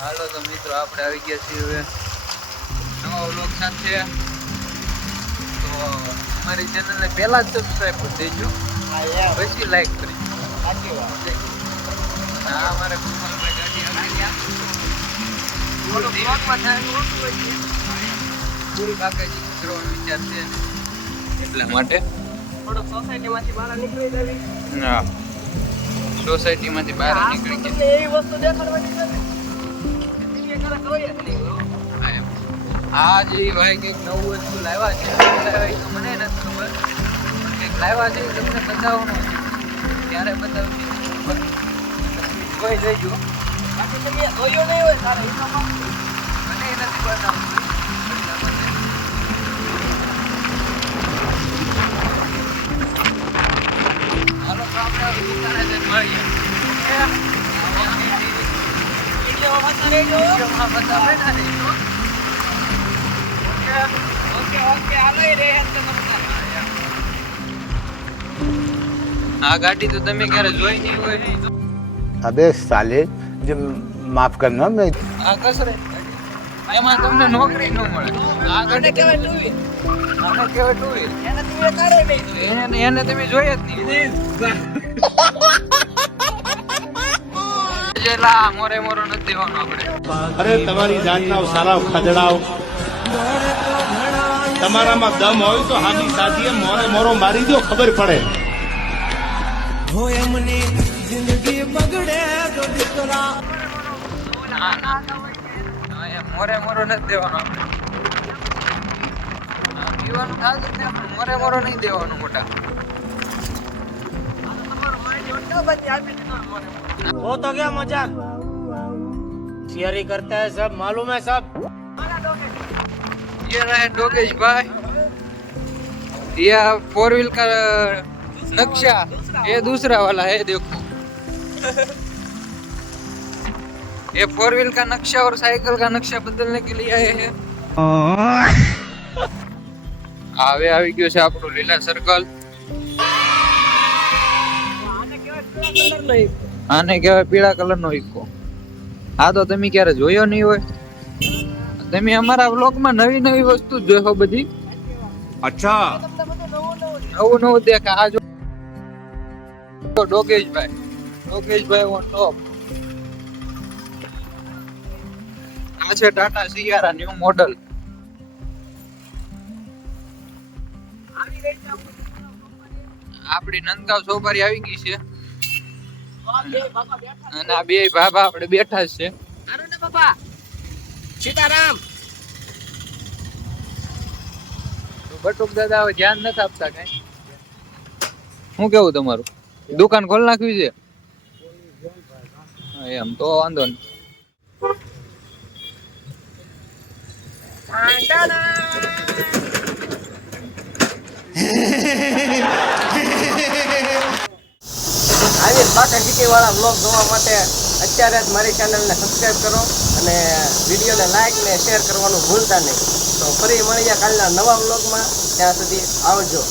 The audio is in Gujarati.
હાલો તો મિત્રો આપણે આવી ગયા છીએ હવે નવા વ્લોગ સાથે. તો અમારી ચેનલને પહેલા જ સબસ્ક્રાઇબ કરી દેજો, પછી લાઈક કરી. હા, અમારે કુમારભાઈ ગાડી આવી ગયા. થોડું બ્લોગમાં થાય ફૂલ કાકાજી કરવાનો વિચાર છે એટલા માટે થોડોક સોસાયટીમાંથી બહાર નીકળી જવી. હા, સોસાયટીમાંથી બહાર નીકળી ગયા. તમને એવી વસ્તુ દેખાડવાની છે ને એ કરે જોઈએ જ નહીં. આ જે ભાઈ કંઈક નવું વસ્તુ લાવ્યા છે, લાવ્યા એ તો મને નથી ખબર, પણ કંઈક લાવ્યા છે એ તમને બતાવવાનું છે. ત્યારે બતાવશે જોઈ જઈજો. બાકી તમે જોયો નહીં હોય સારો મને એ નથી બતાવવું એટલા માટે. હાલો તો આપણે હવે દુકાને જઈને મળીએ. વિડીયો વાતા રહેજો. વિડીયોમાં બતાવે ના રહેજો. ઓકે ઓકે હાલો એ રે તો તમને આ ગાડી તો તમે ક્યારે જોઈ નહીં હોય. अबे साले जो माफ करना मैं આ કસરે એમાં તમને નોકરી ન મળે. આ ગાડી કહેવાય ટુ વ્હીલ. આને કહેવાય ટુ વ્હીલ. એને તમે કાઢો નહીં. એને તમે જોઈ જ નહીં. જેલા મોરે મોરો નથી દેવાનો આપણે. અરે તમારી જાતના સારા ખદડાઓ તમારામાં દમ હોય તો હામી સાથીએ મોરે મોરો મારી દો, ખબર પડે. મોરે મોરો નથી દેવાનો આપણે. પીવાનું ખાધું ને આપણે મોરે મોરો નહીં દેવાનો મોટા. वो तो क्या मजाक, शेयरिंग करता है सब, मालूम है सब. ये रहे डोगेश भाई, ये 4 व्हील का नक्शा, ये दूसरा वाला है देखो. ये 4 व्हील का नक्शा और साइकिल का नक्शा बदलने के लिए आए हैं. હવે આવી ગયો છે આપણું લીલા સર્કલ. આને કહેવાય પીળા કલરનો ઇકો. આ તો તમે ક્યારે જોયો નહીં હોય. તમે અમારા વ્લોગમાં નવી નવી વસ્તુ જોશો બધી. અચ્છા, નવું નવું દેખા. આ જો ડોગેશભાઈ ઓન ટોપ. આ છે ટાટા સિયારા ન્યુ મોડલ. આપણી નંદગાંવ સોપારી આવી ગઈ છે અને આ બે બાબા આપણે બેઠા છે. બાપા સીતારામ. બટુક દાદા હવે ધ્યાન નથી આપતા કઈ. શું કેવું તમારું? દુકાન ખોલ નાખવી છે એમ તો વાંધો નહીં. આવી પાકા જીકે વાળા બ્લોગ જોવા માટે અત્યારે જ મારી ચેનલને સબસ્ક્રાઇબ કરો અને વિડીયોને લાઈક ને શેર કરવાનું ભૂલતા નહીં. તો ફરી મળીએ કાલના નવા બ્લોગમાં. ત્યાં સુધી આવજો.